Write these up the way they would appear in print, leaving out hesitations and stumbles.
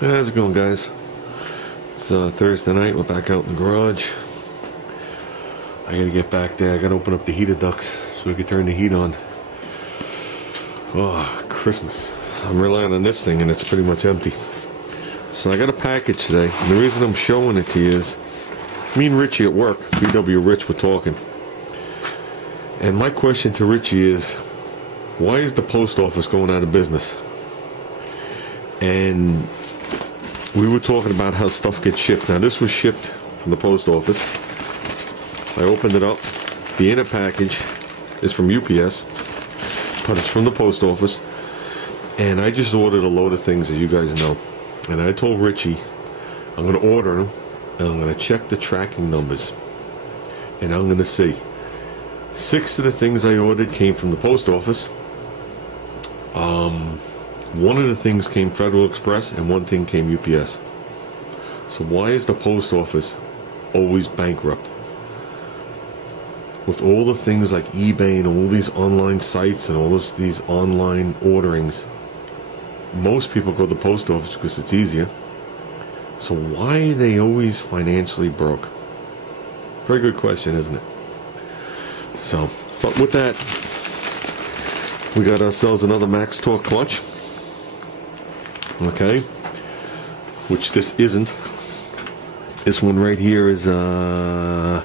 How's it going, guys? It's Thursday night. We're back out in the garage. I gotta get back there. I gotta open up the heater ducts so we can turn the heat on. Oh, Christmas. I'm relying on this thing and it's pretty much empty. So I got a package today. And the reason I'm showing it to you is me and Richie at work, BW Rich, were talking. And my question to Richie is, why is the post office going out of business? And we were talking about how stuff gets shipped. Now this was shipped from the post office. I opened it up. The inner package is from UPS, but it's from the post office. And I just ordered a load of things, as you guys know. And I told Richie I'm going to order them and I'm going to check the tracking numbers. And I'm going to see. 6 of the things I ordered came from the post office. One of the things came Federal Express and one thing came UPS. So why is the post office always bankrupt? With all the things like eBay and all these online sites and all these online orderings, most people go to the post office because it's easier. So why are they always financially broke? Very good question, isn't it? So, but with that, we got ourselves another Max Torque clutch. Okay, which this isn't. This one right here is I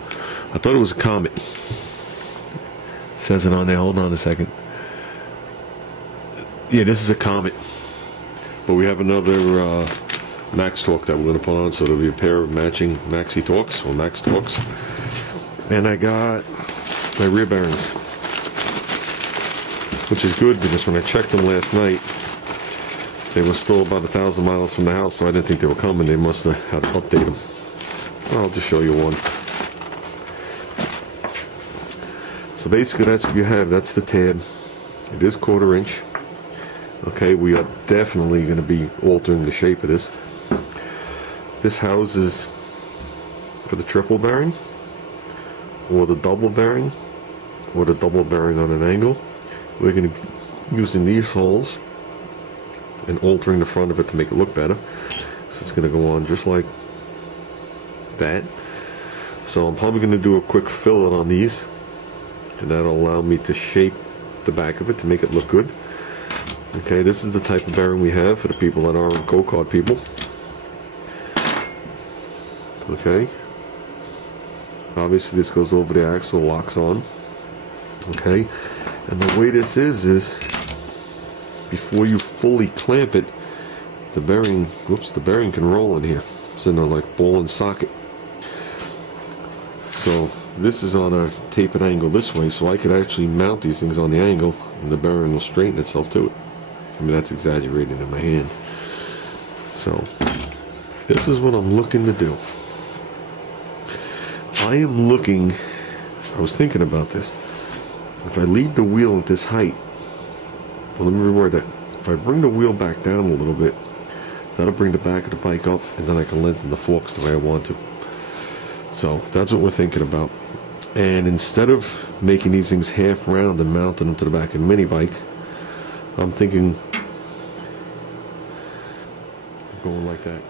thought it was a Comet. It says it on there. Hold on a second. Yeah, this is a Comet. But we have another Max Torque that we're going to put on, so there'll be a pair of matching Maxi Torques or Max Torques. And I got my rear bearings, which is good because when I checked them last night, they were still about 1,000 miles from the house, so I didn't think they were coming. They must have had to update them. I'll just show you one. So basically that's what you have. That's the tab. It is 1/4 inch. Okay, we are definitely going to be altering the shape of this. This houses for the triple bearing, or the double bearing, or the double bearing on an angle. We're going to be using these holes and altering the front of it to make it look better. So it's going to go on just like that. So I'm probably going to do a quick fillet on these, and that'll allow me to shape the back of it to make it look good. Okay, this is the type of bearing we have for the people that aren't go-kart people. Okay, obviously this goes over the axle, locks on. Okay, and the way this is before you fully clamp it, the bearing can roll in here. It's in a like ball and socket. So this is on a tapered angle this way, so I could actually mount these things on the angle and the bearing will straighten itself to it. I mean, that's exaggerated in my hand. So this is what I'm looking to do. I was thinking about this. If I leave the wheel at this height, well, let me reword that. If I bring the wheel back down a little bit, that'll bring the back of the bike up, and then I can lengthen the forks the way I want to. So that's what we're thinking about. And instead of making these things half round and mounting them to the back of the mini bike, I'm thinking going like that.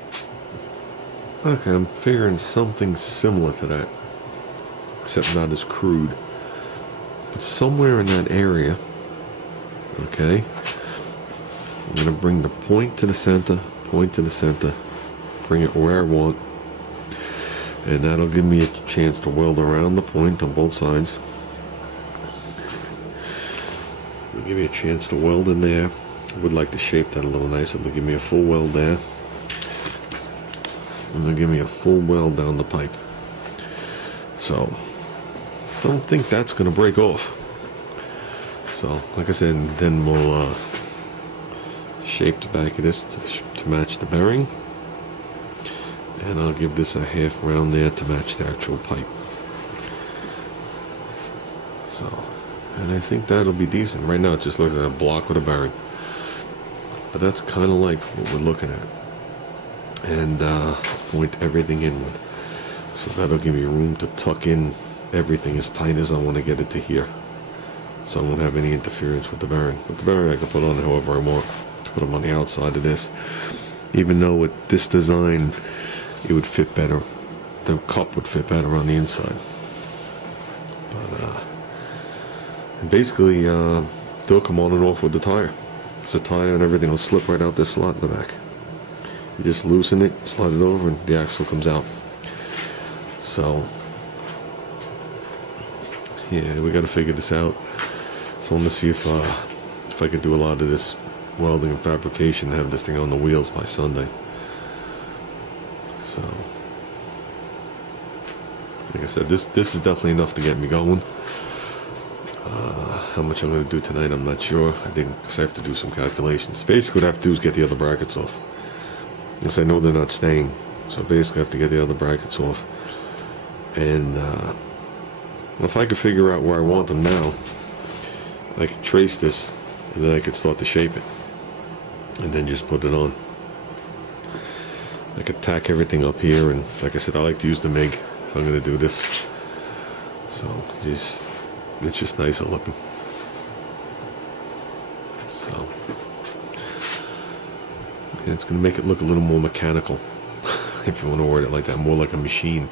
Okay, I'm figuring something similar to that, except not as crude. But somewhere in that area, okay, I'm going to bring the point to the center, bring it where I want, and that'll give me a chance to weld around the point on both sides. It'll give me a chance to weld in there. I would like to shape that a little nicer. It'll give me a full weld there, and it'll give me a full weld down the pipe. So I don't think that's going to break off. So like I said, then we'll shape the back of this to match the bearing, and I'll give this a half round there to match the actual pipe. So, and I think that'll be decent. Right now it just looks like a block with a bearing, but that's kind of like what we're looking at. And point everything inward, so that'll give me room to tuck in everything as tight as I want to get it to here, so I won't have any interference with the bearing. But the bearing I can put on however I want. Put them on the outside of this. even though with this design it would fit better, the cup would fit better on the inside. But basically they'll come on and off with the tire. So the tire and everything will slip right out this slot in the back. You just loosen it, slide it over, and the axle comes out. So yeah, we got to figure this out. So I want to see if I could do a lot of this welding and fabrication and have this thing on the wheels by Sunday. So like I said, this is definitely enough to get me going. How much I'm going to do tonight, I'm not sure. I think because I have to do some calculations. Basically what I have to do is get the other brackets off, because I know they're not staying. So basically I have to get the other brackets off. And if I could figure out where I want them now, I could trace this, and then I could start to shape it, and then just put it on. I could tack everything up here, and like I said, I like to use the MIG if I'm going to do this. So it's just nicer looking. So yeah, it's going to make it look a little more mechanical, if you want to word it like that, more like a machine.